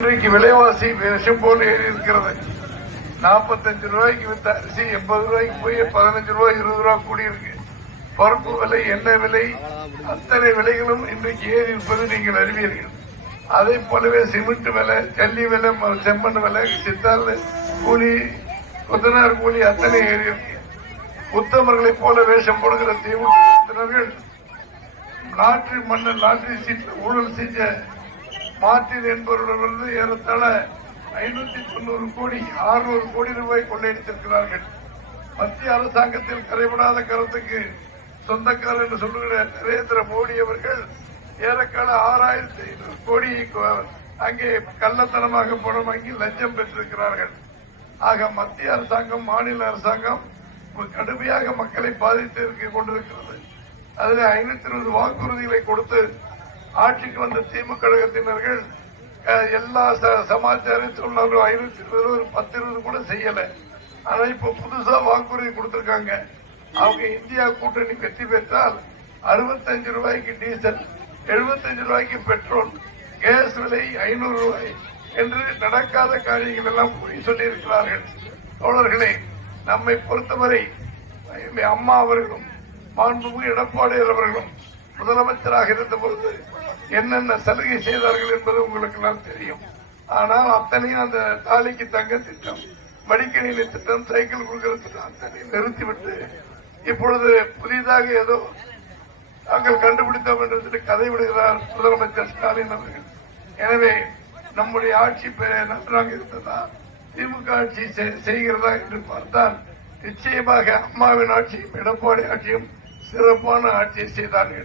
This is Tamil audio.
இன்றைக்கு விலைவாசி விஷம் போல் ஏறி இருக்கிறது. நாற்பத்தஞ்சு ரூபாய்க்கு வித்த அரிசி எண்பது ரூபாய்க்கு போய் பதினஞ்சு ரூபாய் இருபது ரூபாய் கூடி இருக்கு பருப்பு விலை எண்ணெய் விலை அத்தனை விலைகளும் இன்றைக்கு ஏறி இருப்பது நீங்கள் அறிவீர்கள். அதே போலவே சிமெண்ட் விலை ஜல்லி விலை செம்மண் விலை சித்தால் கூலி கொத்தனார் கூலி அத்தனை ஏறி இருக்கு. உத்தமர்களைப் போல வேஷம் போடுகிற திமுக லாட்டரி மன்னர் லாட்டரி சீட்டில் ஊழல் செஞ்ச மார்டின் என்பவரிடமிருந்து ஏறத்தாழ ஐநூத்தி தொண்ணூறு கோடி ஆறுநூறு கோடி ரூபாய் கொள்ளையடித்திருக்கிறார்கள். மத்திய அரசாங்கத்தில் கரைபடாத கருத்துக்கு சொந்தக்காரர் என்று சொல்லுகிற நரேந்திர மோடி அவர்கள் ஏறக்கால ஆறாயிரத்தி ஐநூறு கோடி அங்கே கள்ளத்தனமாக பணம் வாங்கி லஞ்சம் பெற்றிருக்கிறார்கள். ஆக மத்திய அரசாங்கம் மாநில அரசாங்கம் கடுமையாக மக்களை பாதித்து கொண்டிருக்கிறது. அதில் ஐநூத்தி இருபது வாக்குறுதிகளை கொடுத்து ஆட்சிக்கு வந்த திமுக கழகத்தினர்கள் அஹ், எல்லா ச- சமாச்சாரம் சொன்னார்கள் ஐநூத்தி இருபது ஒரு பத்து இருபது கூட செய்யல. ஆனா இப்ப புதுசா வாக்குறுதி கொடுத்திருக்காங்க. அவங்க இந்தியா கூட்டணி வெற்றி பெற்றால் அறுபத்தஞ்சு ரூபாய்க்கு டீசல் எழுபத்தஞ்சு ரூபாய்க்கு பெட்ரோல் கேஸ் விலை ஐநூறு ரூபாய் என்று நடக்காத காரியங்கள் எல்லாம் கூறி சொல்லியிருக்கிறார்கள். தோழர்களே நம்மை பொறுத்தவரை அம்மா அவர்களும் மாண்புமிகு எடப்பாடியார் அவர்களும் முதலமைச்சராக இருந்த பொழுது என்னென்ன சலுகை செய்தார்கள் என்பது உங்களுக்கு எல்லாம் தெரியும். ஆனால் அத்தனையும் அந்த தாலிக்கு தங்க திட்டம் மடிக்கணினி திட்டம் சைக்கிள் கொடுக்கிற திட்டம் அத்தனையும் நிறுத்திவிட்டு இப்பொழுது புதிதாக ஏதோ நாங்கள் கண்டுபிடித்தோம் என்று சொல்லி கதை விடுகிறார் முதலமைச்சர் ஸ்டாலின் அவர்கள். எனவே நம்முடைய ஆட்சி பெ- நன்றாக இருந்ததா? திமுக ஆட்சி செ- செய்கிறதா என்று பார்த்தால் நிச்சயமாக அம்மாவின் ஆட்சியும் எடப்பாடி ஆட்சியும் சிறப்பான ஆட்சியை செய்தார்கள்.